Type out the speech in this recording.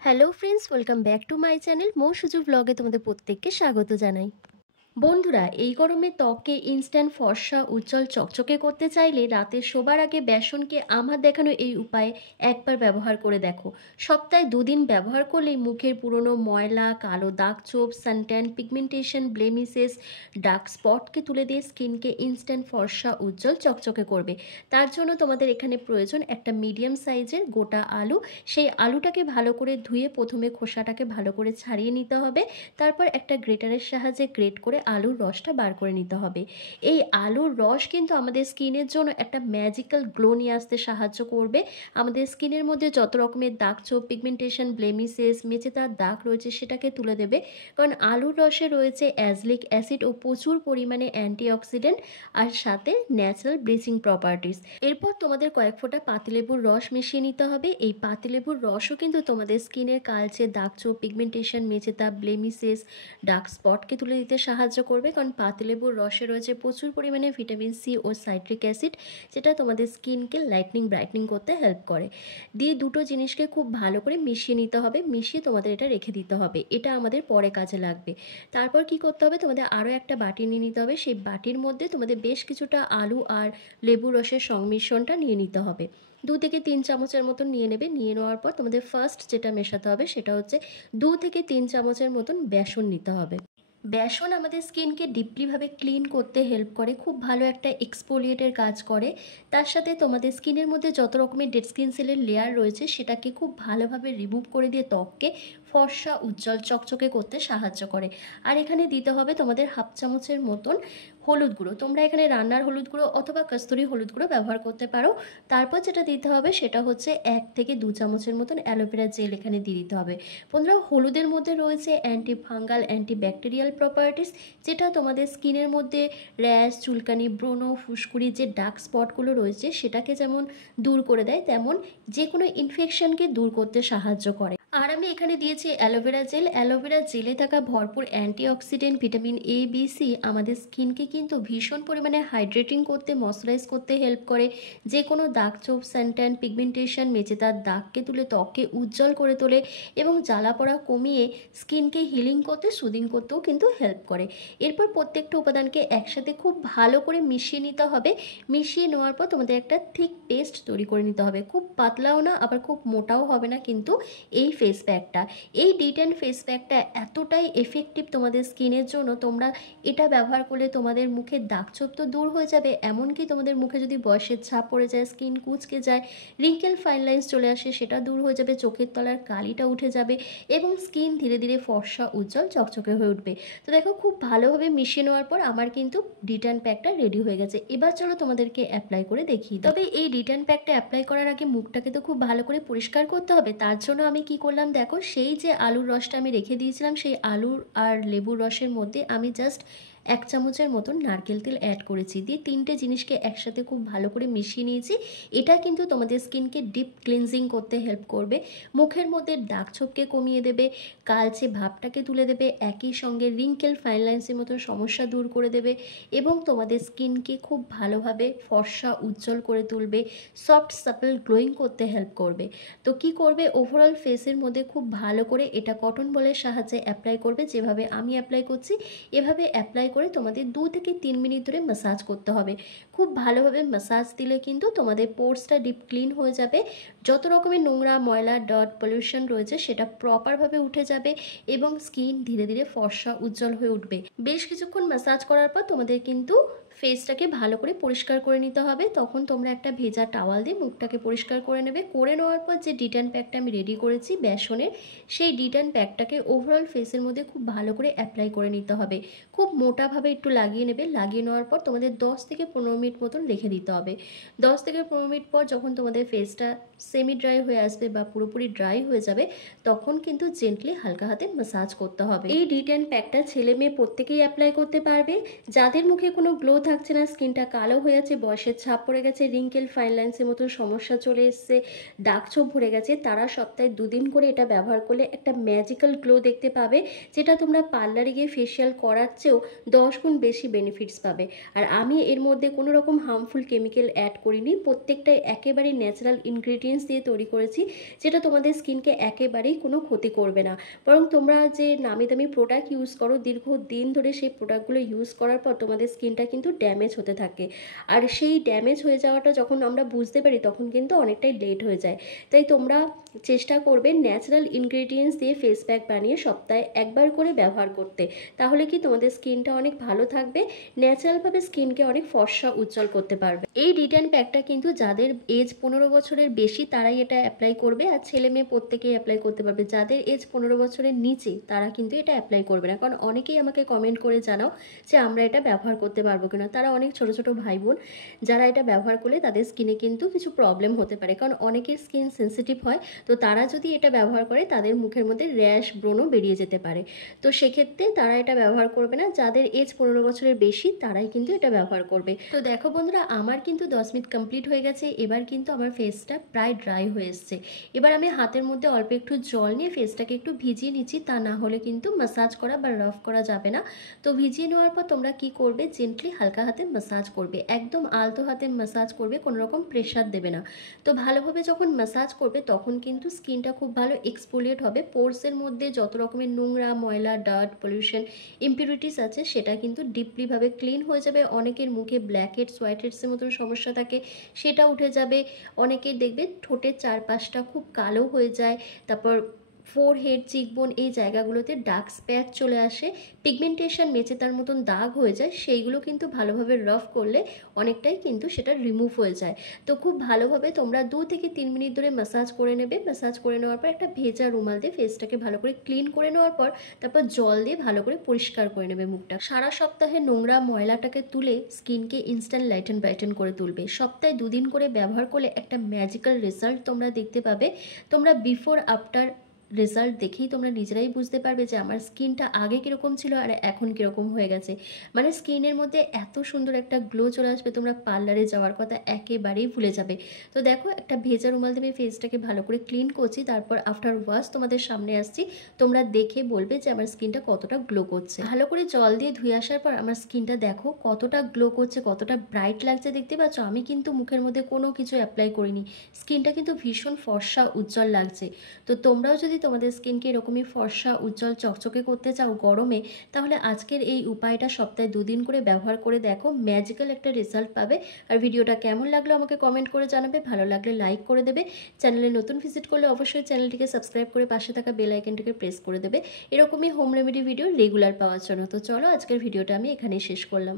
Hello friends, welcome back to my channel. মো সুজু ব্লগে তোমাদের প্রত্যেককে স্বাগত জানাই। বন্ধুরা, এই গরমে ত্বককে ইনস্ট্যান্ট ফর্সা উজ্জ্বল চকচকে করতে চাইলে রাতে শোবার আগে বেসনকে আমার দেখানো এই উপায়ে একবার ব্যবহার করে দেখো। সপ্তাহে 2 দিন ব্যবহার করলেই মুখের পুরনো ময়লা, কালো দাগ ছোপ, সানট্যান, পিগমেন্টেশন, ব্লেমিসেস, ডার্ক স্পটকে তুলে দিয়ে স্কিনকে ইনস্ট্যান্ট ফর্সা উজ্জ্বল চকচকে করবে। তার জন্য তোমাদের এখানে প্রয়োজন একটা মিডিয়াম সাইজের গোটা আলু। সেই আলুটাকে ভালো করে ধুয়ে প্রথমে খোসাটাকে ভালো করে ছাড়িয়ে নিতে হবে। তারপর একটা গ্রেটারের সাহায্যে গ্রেট করে আলুর রসটা বার করে নিতে হবে। এই আলুর রস কিন্তু আমাদের স্কিনের জন্য একটা ম্যাজিক্যাল গ্লো নিয়ে আসতে সাহায্য করবে। আমাদের স্কিনের মধ্যে যত রকমের দাগ ছোপ, পিগমেন্টেশন, ব্লেমিসেস, মেচেদার দাগ রয়েছে সেটাকে তুলে দেবে। কারণ আলুর রসে রয়েছে অ্যাজলিক অ্যাসিড ও প্রচুর পরিমাণে অ্যান্টিঅক্সিডেন্ট আর সাথে ন্যাচারাল ব্লিচিং প্রপার্টিস। এরপর তোমাদের কয়েক ফোঁটা পাতিলেবুর রস মিশিয়ে নিতে হবে। এই পাতিলেবুর রসও কিন্তু তোমাদের স্কিনের কালচে দাগ ছোপ, পিগমেন্টেশন, মেচেদাগ, ব্লেমিসেস, ডার্ক স্পটকে তুলে দিতে সাহায্য করবে। কারণ পাতিলেবুর রসে রয়েছে প্রচুর পরিমাণে ভিটামিন সি ও সাইট্রিক অ্যাসিড, যেটা তোমাদের স্কিনকে লাইটনিং ব্রাইটনিং করতে হেল্প করে। দিয়ে দুটো জিনিসকে খুব ভালো করে মিশিয়ে নিতে হবে। মিশিয়ে তোমাদের এটা রেখে দিতে হবে। এটা আমাদের পরে কাজে লাগবে। তারপর কি করতে হবে, তোমাদের আরও একটা বাটি নিয়ে নিতে হবে। সেই বাটির মধ্যে তোমাদের বেশ কিছুটা আলু আর লেবু রসের সংমিশ্রণটা নিয়ে নিতে হবে। 2 থেকে 3 চামচের মতন নিয়ে নেবে। নিয়ে নেওয়ার পর তোমাদের ফার্স্ট যেটা মেশাতে হবে সেটা হচ্ছে 2 থেকে 3 চামচের মতন বেসন নিতে হবে। বেসন আমাদের স্কিনকে ডিপলিভাবে ক্লিন করতে হেল্প করে, খুব ভালো একটা এক্সফোলিয়েটের কাজ করে। তার সাথে তোমাদের স্কিনের মধ্যে যত রকমের ডেড স্কিন সেলের লেয়ার রয়েছে সেটাকে খুব ভালোভাবে রিমুভ করে দিয়ে ত্বককে ফর্সা উজ্জ্বল চকচকে করতে সাহায্য করে। আর এখানে দিতে হবে তোমাদের 1/2 চামচের মতন হলুদ গুঁড়ো। তোমরা এখানে রান্নার হলুদ গুঁড়ো অথবা কস্তুরি হলুদ গুঁড়ো ব্যবহার করতে পারো। তারপর যেটা দিতে হবে সেটা হচ্ছে 1 থেকে 2 চামচের মতন অ্যালোভেরা জেল এখানে দিয়ে দিতে হবে। বন্ধুরা, হলুদের মধ্যে রয়েছে anti fungal, anti bacterial properties, যেটা তোমাদের স্কিনের মধ্যে র্যাশ, চুলকানি, ব্রণ, ফুসকুড়ি যে ডার্ক স্পটগুলো রয়েছে সেটাকে যেমন দূর করে দেয়, তেমন যে কোনো ইনফেকশনকে দূর করতে সাহায্য করে। আর আমি এখানে দিয়েছি অ্যালোভেরা জেল। অ্যালোভেরা জেলে থাকা ভরপুর antioxidant, vitamin A, B, C আমাদের স্কিনকে কিন্তু ভীষণ পরিমাণে হাইড্রেটিং করতে, ময়শ্চারাইজ করতে হেল্প করে। যে কোনো দাগ ছোপ, সানট্যান, পিগমেন্টেশন, মেচেদার দাগকে তুলে ত্বককে উজ্জ্বল করে তোলে এবং জ্বালা পোড়া কমিয়ে স্কিনকে হিলিং করতে, সুদিং করতেও কিন্তু হেল্প করে। এরপর প্রত্যেকটা উপাদানকে একসাথে খুব ভালো করে মিশিয়ে নিতে হবে। মিশিয়ে নেওয়ার পর তোমাদের একটা থিক পেস্ট তৈরি করে নিতে হবে। খুব পাতলাও না, আবার খুব মোটাও হবে না কিন্তু এই ফেস প্যাকটা। এই D10 ফেস প্যাকটা এতটাই এফেক্টিভ তোমাদের স্কিনের জন্য, তোমরা এটা ব্যবহার করলে তোমাদের মুখের দাগছোপ তো দূর হয়ে যাবে, এমনকি তোমাদের মুখে যদি বয়সের ছাপ পড়ে যায়, স্কিন কুঁচকে যায়, রিঙ্কেল ফাইন লাইন্স চলে আসে, সেটা দূর হয়ে যাবে, চোখের তলার কালিটা উঠে যাবে এবং স্কিন ধীরে ধীরে ফর্সা উজ্জ্বল চকচকে হয়ে উঠবে। তো দেখো, খুব ভালোভাবে মিশিয়ে নেওয়ার পর আমার কিন্তু D10 প্যাকটা রেডি হয়ে গেছে। এবার চলো তোমাদেরকে অ্যাপ্লাই করে দেখি। তবে এই D10 প্যাকটা অ্যাপ্লাই করার আগে মুখটাকে তো খুব ভালো করে পরিষ্কার করতে হবে। তার জন্য আমি কি করলাম দেখো, সেই যে আলুর রসটা আমি রেখে দিয়েছিলাম, সেই আলুর আর লেবুর রসের মধ্যে আমি জাস্ট 1 চামচের মতন নারকেল তেল অ্যাড করেছি। দিয়ে 3টে জিনিসকে একসাথে খুব ভালো করে মিশিয়ে নিয়েছি। এটা কিন্তু তোমাদের স্কিনকে ডিপ ক্লিনজিং করতে হেল্প করবে, মুখের মধ্যে দাগ ছোপকে কমিয়ে দেবে, কালচে ভাবটাকে তুলে দেবে, একই সঙ্গে রিঙ্কেল ফাইন লাইন্সের মতো সমস্যা দূর করে দেবে এবং তোমাদের স্কিনকে খুব ভালোভাবে ফর্সা উজ্জ্বল করে তুলবে, সফট সাপল গ্লোয়িং করতে হেল্প করবে। তো কি করবে, ওভারঅল ফেসের মধ্যে খুব ভালো করে এটা কটন বলের সাহায্যে অ্যাপ্লাই করবে। যেভাবে আমি অ্যাপ্লাই করছি এভাবে অ্যাপ্লাই করে তোমাদের 2 থেকে 3 মিনিট ধরে ম্যাসাজ করতে হবে। খুব ভালোভাবে ম্যাসাজ দিলে কিন্তু তোমাদের পোর্সটা ডিপ ক্লিন হয়ে যাবে, যত রকমের নোংরা, ময়লা, ডার্ট, পলিউশন রয়েছে সেটা প্রপারভাবে উঠে যাবে এবং স্কিন ধীরে ধীরে ফর্সা উজ্জ্বল হয়ে উঠবে। বেশ কিছুক্ষণ ম্যাসাজ করার পর তোমাদের কিন্তু ফেসটাকে ভালো করে পরিষ্কার করে নিতে হবে। তখন তোমরা একটা ভেজা টাওয়াল দিয়ে মুখটাকে পরিষ্কার করে নেবে। করে নেওয়ার পর যে D10 প্যাকটা আমি রেডি করেছি বেসনের, সেই D10 প্যাকটাকে ওভারঅল ফেসের মধ্যে খুব ভালো করে অ্যাপ্লাই করে নিতে হবে। খুব মোটাভাবে একটু লাগিয়ে নেবে। লাগিয়ে নেওয়ার পর তোমাদের 10 থেকে 15 মিনিট মতন রেখে দিতে হবে। 10 থেকে 15 মিনিট পর যখন তোমাদের ফেসটা সেমি ড্রাই হয়ে আসবে বা পুরোপুরি ড্রাই হয়ে যাবে, তখন কিন্তু জেন্টলি হালকা হাতে ম্যাসাজ করতে হবে। এই D10 প্যাকটা ছেলে মেয়ে প্রত্যেকেই অ্যাপ্লাই করতে পারবে। যাদের মুখে কোনো গ্লো থাকছে না, স্কিনটা কালো হয়ে যাচ্ছে, বয়সের ছাপ পড়ে গেছে, রিঙ্কেল, ফাইন লাইন্সের মতো সমস্যা চলে এসছে, দাগ ছোপ ভরে গেছে, তারা সপ্তাহে 2 দিন করে এটা ব্যবহার করলে একটা ম্যাজিক্যাল গ্লো দেখতে পাবে, যেটা তোমরা পার্লারে গিয়ে ফেসিয়াল করার চেয়েও 10 গুণ বেশি বেনিফিটস পাবে। আর আমি এর মধ্যে কোনো রকম হার্মফুল কেমিক্যাল অ্যাড করিনি, প্রত্যেকটাই একেবারেই ন্যাচারাল ইনগ্রিডিয়েন্টস দিয়ে তৈরি করেছি, যেটা তোমাদের স্কিনকে একেবারেই কোনো ক্ষতি করবে না। বরং তোমরা যে নামি দামি প্রোডাক্ট ইউজ করো, দীর্ঘদিন ধরে সেই প্রোডাক্টগুলো ইউজ করার পর তোমাদের স্কিনটা কিন্তু ড্যামেজ হতে থাকে, আর সেই ড্যামেজ হয়ে যাওয়াটা যখন আমরা বুঝতে পারি তখন কিন্তু অনেকটাই লেট হয়ে যায়। তাই তোমরা চেষ্টা করবে ন্যাচারাল ইনগ্রিডিয়েন্টস দিয়ে ফেস প্যাক বানিয়ে সপ্তাহে একবার করে ব্যবহার করতে, তাহলে কি তোমাদের স্কিনটা অনেক ভালো থাকবে, ন্যাচারালভাবে স্কিনকে অনেক ফর্সা উজ্জ্বল করতে পারবে। এই রিটার্ন প্যাকটা কিন্তু যাদের এজ 15 বছরের বেশি তারাই এটা অ্যাপ্লাই করবে, আর ছেলে মেয়ে প্রত্যেকেই অ্যাপ্লাই করতে পারবে। যাদের এজ 15 বছরের নিচে তারা কিন্তু এটা অ্যাপ্লাই করবে না, কারণ অনেকেই আমাকে কমেন্ট করে জানাও যে আমরা এটা ব্যবহার করতে পারবো কিনা। তারা অনেক ছোট ছোট ভাই বোন যারা এটা ব্যবহার করলে তাদের স্কিনে কিন্তু কিছু প্রবলেম হতে পারে, কারণ অনেকের স্কিন সেন্সিটিভ হয়, তো তারা যদি এটা ব্যবহার করে তাদের মুখের মধ্যে র্যাশ ব্রণও বেরিয়ে যেতে পারে। তো সেক্ষেত্রে তারা এটা ব্যবহার করবে না, যাদের এজ 15 বছরের বেশি তারাই কিন্তু এটা ব্যবহার করবে। তো দেখো বন্ধুরা, আমার কিন্তু 10 মিনিট কমপ্লিট হয়ে গেছে, এবার কিন্তু আমার ফেসটা প্রায় ড্রাই হয়ে এসছে। এবার আমি হাতের মধ্যে অল্প একটু জল নিয়ে ফেসটাকে একটু ভিজিয়ে নিচ্ছি, তা না হলে কিন্তু ম্যাসাজ করা বা রাফ করা যাবে না। তো ভিজিয়ে নেওয়ার পর তোমরা কি করবে, জেন্টলি হালকা হাতে ম্যাসাজ করবে, একদম আলতো হাতে ম্যাসাজ করবে, কোনো রকম প্রেশার দেবে না। তো ভালোভাবে যখন ম্যাসাজ করবে তখন কিন্তু স্কিনটা খুব ভালো এক্সফোলিয়েট হবে, পোরসের মধ্যে যত রকমের নোংরা, ময়লা, ডার্ট, পলিউশন, ইম্পিউরিটিস আছে সেটা কিন্তু ডিপলিভাবে ক্লিন হয়ে যাবে। অনেকের মুখে ব্ল্যাক হেডস, হোয়াইট হেডসের মতন সমস্যা থাকে, সেটা উঠে যাবে। অনেকের দেখবে ঠোঁটের চারপাশটা খুব কালো হয়ে যায়, তারপর ফোরহেড, চিকবোন এই জায়গাগুলোতে ডার্ক স্প্যাচ চলে আসে, পিগমেন্টেশন মেচে তার মতন দাগ হয়ে যায়, সেইগুলো কিন্তু ভালোভাবে রাফ করলে অনেকটাই কিন্তু সেটা রিমুভ হয়ে যায়। তো খুব ভালোভাবে তোমরা 2 থেকে 3 মিনিট ধরে ম্যাসাজ করে নেবে। ম্যাসাজ করে নেওয়ার পর একটা ভেজা রুমাল দিয়ে ফেসটাকে ভালো করে ক্লিন করে নেওয়ার পর তারপর জল দিয়ে ভালো করে পরিষ্কার করে নেবে মুখটা। সারা সপ্তাহে নোংরা ময়লাটাকে তুলে স্কিনকে ইনস্ট্যান্ট লাইটেন ব্রাইটেন করে তুলবে। সপ্তাহে 2 দিন করে ব্যবহার করলে একটা ম্যাজিক্যাল রেজাল্ট তোমরা দেখতে পাবে। তোমরা বিফোর আফটার রেজাল্ট দেখেই তোমরা নিজেরাই বুঝতে পারবে যে আমার স্কিনটা আগে কীরকম ছিল আর এখন কীরকম হয়ে গেছে। মানে স্কিনের মধ্যে এত সুন্দর একটা গ্লো চলে আসবে, তোমরা পার্লারে যাওয়ার কথা একেবারেই ভুলে যাবে। তো দেখো, একটা ভেজা রুমাল দিয়ে ফেসটাকে ভালো করে ক্লিন করছি, তারপর আফটার ওয়াশ তোমাদের সামনে আসছি, তোমরা দেখে বলবে যে আমার স্কিনটা কতটা গ্লো করছে। ভালো করে জল দিয়ে ধুয়ে আসার পর আমার স্কিনটা দেখো কতটা গ্লো করছে, কতটা ব্রাইট লাগছে, দেখতে পাচ্ছ। আমি কিন্তু মুখের মধ্যে কোনো কিছু অ্যাপ্লাই করিনি, স্কিনটা কিন্তু ভীষণ ফর্সা উজ্জ্বল লাগছে। তো তোমরাও যদি তোমাদের স্কিনকে এরকমই ফর্সা উজ্জ্বল চকচকে করতে চাও গরমে, তাহলে আজকের এই উপায়টা সপ্তাহে 2 দিন করে ব্যবহার করে দেখো, ম্যাজিক্যাল একটা রেজাল্ট পাবে। আর ভিডিওটা কেমন লাগলো আমাকে কমেন্ট করে জানাবে, ভালো লাগলে লাইক করে দেবে, চ্যানেলে নতুন ভিজিট করলে অবশ্যই চ্যানেলটিকে সাবস্ক্রাইব করে পাশে থাকা বেল আইকনটিকে প্রেস করে দেবে এরকমই হোম রেমেডি ভিডিও রেগুলার পাওয়ার জন্য। তো চলো, আজকের ভিডিওটা আমি এখানেই শেষ করলাম।